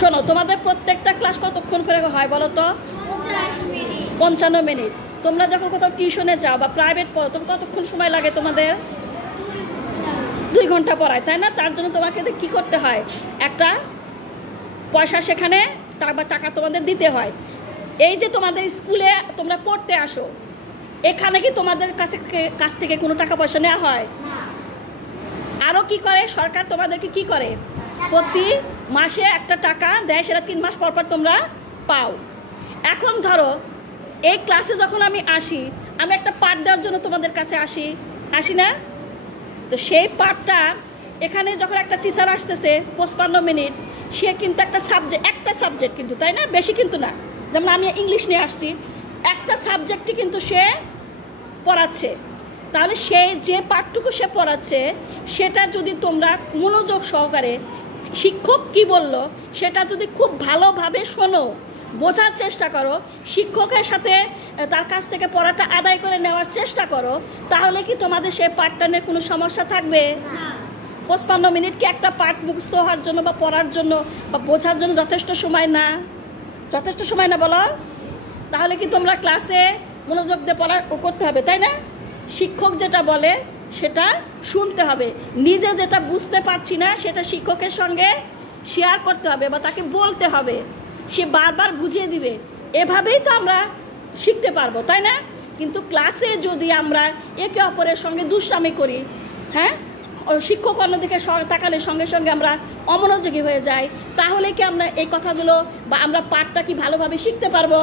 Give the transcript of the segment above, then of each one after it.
শোনো, তোমাদের প্রত্যেকটা ক্লাস কতক্ষণ করে হয় বলো তো? 55 মিনিট। তোমরা যখন কোথাও টিউশনে যাও বা প্রাইভেট পড়ো, তোমার কতক্ষণ সময় লাগে? তোমাদের 2 ঘন্টা পড়ায়, তাই না? তার জন্য তোমাকে কি করতে হয়? একটা পয়সা সেখানে টাকা তোমাদের দিতে হয়। এই যে তোমাদের স্কুলে তোমরা পড়তে আসো, এখানে কি তোমাদের কাছ থেকে কোনো টাকা পয়সা নেওয়া হয়? আরও কি করে সরকার? তোমাদেরকে কি করে? প্রতি মাসে একটা টাকা দেয়, সেটা 3 মাস পর পর তোমরা পাও। এখন ধরো এই ক্লাসে যখন আমি আসি, আমি একটা পাঠ দেওয়ার জন্য তোমাদের কাছে আসি না? তো সেই পাঠটা এখানে যখন একটা টিচার আসতেছে 55 মিনিট, সে কিন্তু একটা সাবজেক্ট কিন্তু, তাই না? বেশি কিন্তু না। যেমন আমি ইংলিশ নিয়ে আসছি, একটা সাবজেক্টই কিন্তু সে পড়াচ্ছে। তাহলে সে যে পাঠটুকু সে পড়াচ্ছে, সেটা যদি তোমরা মনোযোগ সহকারে শিক্ষক কি বলল সেটা যদি খুব ভালোভাবে শোনো, বোঝার চেষ্টা করো, শিক্ষকের সাথে তার কাছ থেকে পড়াটা আদায় করে নেওয়ার চেষ্টা করো, তাহলে কি তোমাদের সেই পাঠটানের কোনো সমস্যা থাকবে? 55 মিনিট কি একটা পাঠ মুখস্থ হওয়ার জন্য বা পড়ার জন্য বা বোঝার জন্য যথেষ্ট সময় না? যথেষ্ট সময় না বলো? তাহলে কি তোমরা ক্লাসে মনোযোগ দিয়ে পড়া করতে হবে, তাই না? শিক্ষক যেটা বলে সেটা শুনতে হবে। নিজে যেটা বুঝতে পারছি না সেটা শিক্ষকের সঙ্গে শেয়ার করতে হবে বা তাকে বলতে হবে, সে বারবার বুঝিয়ে দিবে। এভাবেই তো আমরা শিখতে পারবো, তাই না? কিন্তু ক্লাসে যদি আমরা একে অপরের সঙ্গে দুষ্টামি করি, হ্যাঁ, শিক্ষক অন্যদিকে তাকালে সঙ্গে সঙ্গে আমরা অমনোযোগী হয়ে যাই, তাহলে কি আমরা এই কথাগুলো বা আমরা পাঠটা কি ভালোভাবে শিখতে পারবো?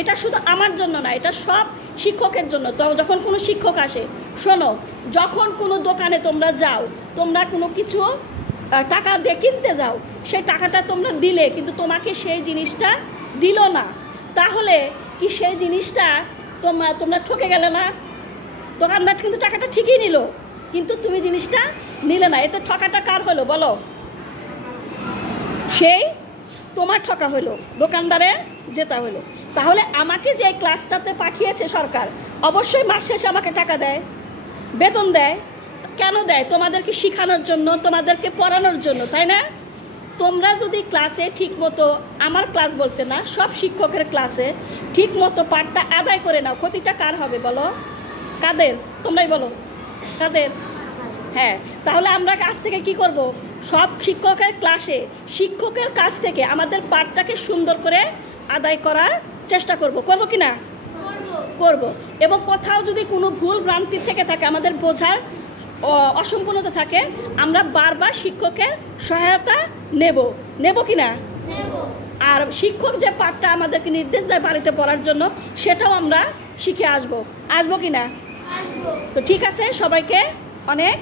এটা শুধু আমার জন্য না, এটা সব শিক্ষকের জন্য। তো যখন কোনো শিক্ষক আসে, শোনো, যখন কোনো দোকানে তোমরা যাও, তোমরা কোনো কিছু টাকা দিয়ে কিনতে যাও, সেই টাকাটা তোমরা দিলে কিন্তু তোমাকে সেই জিনিসটা দিল না, তাহলে কি সেই জিনিসটা তোমরা ঠকে গেলে না? দোকানদার কিন্তু টাকাটা ঠিকই নিল, কিন্তু তুমি জিনিসটা নিলে না। এতে ঠকাটা কার হলো বলো? সেই তোমার ঠকা হলো, দোকানদারের জেতা হলো। তাহলে আমাকে যে ক্লাসটাতে পাঠিয়েছে সরকার, অবশ্যই মাস শেষে আমাকে টাকা দেয়, বেতন দেয়। কেন দেয়? তোমাদেরকে শেখানোর জন্য, তোমাদেরকে পড়ানোর জন্য, তাই না? তোমরা যদি ক্লাসে ঠিকমতো, আমার ক্লাস বলতে না, সব শিক্ষকের ক্লাসে ঠিকমতো পাঠটা আদায় করে নাও, ক্ষতিটা কার হবে বলো? কাদের? তোমরাই বলো, কাদের? হ্যাঁ, তাহলে আমরা কাছ থেকে কি করব? সব শিক্ষকের ক্লাসে শিক্ষকের কাছ থেকে আমাদের পাঠটাকে সুন্দর করে আদায় করার চেষ্টা করব কি না? করব। এবং কোথাও যদি কোনো ভুল ভ্রান্তি থেকে থাকে, আমাদের বোঝার অসম্পূর্ণতা থাকে, আমরা বারবার শিক্ষকের সহায়তা নেব কি না? আর শিক্ষক যে পাঠটা আমাদেরকে নির্দেশ দেয় বাড়িতে পড়ার জন্য, সেটাও আমরা শিখে আসবো কি না? তো ঠিক আছে, সবাইকে অনেক